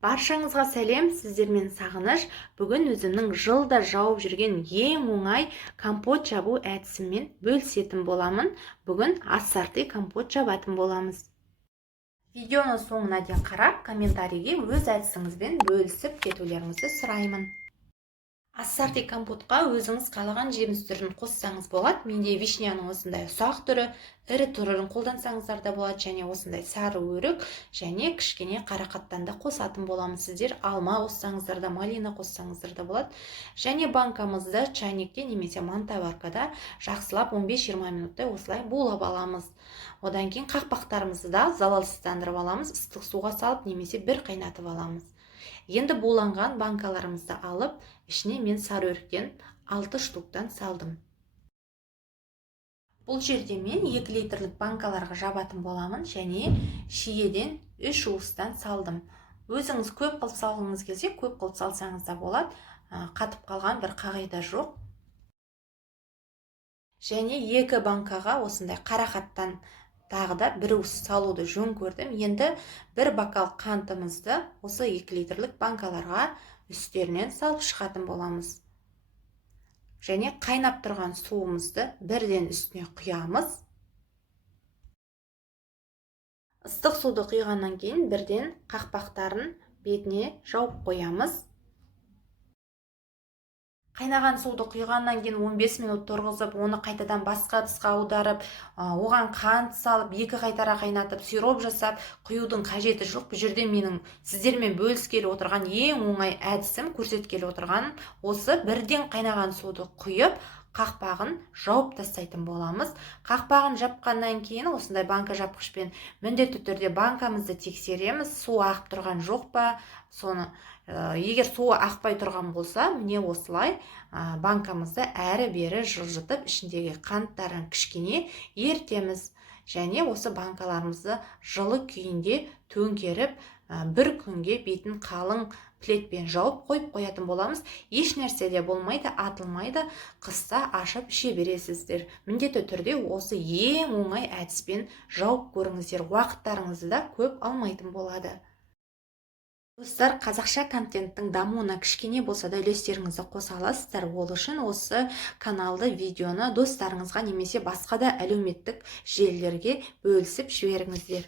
Баршаңызға сәлем, сіздермен Сағыныш. Бүгін өзімнің жылда жауып жүрген ең оңай компот жабу әдісіммен бөлісетін боламын. Бүгін ассорти компот жабатын боламыз. Видеоны соңына дейін қарап, комментарийге өз әдісіңізбен бөлісіп кетулеріңізді сұраймын. Ассорти компотқа өзіңіз қалаған жеміс түрін қоссаңыз болады. Менде вишняның осындай ұсақ түрі, ірі түрін қолдансаңыздар да болады, және осындай сары өрік және кішкене қарақаттан да қосатын боламыз. Сіздер алма қоссаңыздар да, малина қоссаңыздар да болады. Және банкамызды чайникте немесе мантаваркада жақсылап 15-20 минуттай осылай булап аламыз. Одан кейін қақпақтарымызды да залалсыздандырып аламыз, ыстық суға салып немесе бір қайнатып аламыз. Енді буланған банкаларымызды алып, ішіне мен сары өріктен 6 штуктан салдым. Бұл жерде мен 2 литрлік банкаларға жабатын боламын, және шиеден 3 уыстан салдым. Өзіңіз көп қылып салғыңыз келсе, көп қылып салсаңыз да болады, қатып қалған бір қағида жоқ. Және 2 банкаға осындай қарақаттан тағы да 1 уыс салуды жөн көрдім. Енді 1 бокал қантымызды осы 2 литрлік банкаларға үстерінен салып шығатын боламыз. Және қайнап тұрған суымызды бірден үстіне құямыз. Ыстық суды құйғаннан кейін бірден қақпақтарын бетіне жауып қоямыз. Қайнаған суды құйғаннан кейін 15 минут тұрғызып, оны қайтадан басқа ыдысқа аударып, оған қант салып, 2 қайтара қайнатып, сироп жасап құюдың қажеті жоқ. Бұл жерде менің сіздермен бөліскелі отырған ең оңай әдісім, көрсеткелі отырған осы: бірден қайнаған суды құйып, қақпағын жауып тастайтын боламыз. Қақпағын жапқаннан кейін осындай банка жапқышпен міндетті түрде банкамызды тексереміз, су ағып тұрған жоқ па. Соны егер суы ақпай тұрған болса, міне осылай банкамызды әрі-бері жылжытып, ішіндегі қанттарын кішкене ертеміз. Және осы банкаларымызды жылы күйінде төңкеріп, 1 күнге бетін қалың плетпен жауып қойып қоятын боламыз. Еш нәрсе де болмайды, атылмайды. Қыста ашып іше бересіздер. Міндетті түрде осы ең оңай әдіспен жауып көріңіздер. Уақыттарыңызды да көп алмайтын болады. Достар, қазақша контенттің дамуына кішкене болса да үлестеріңізді қоса аласыздар. Ол үшін осы каналды, видеоны достарыңызға немесе басқа да әлеуметтік желілерге бөлісіп жіберіңіздер.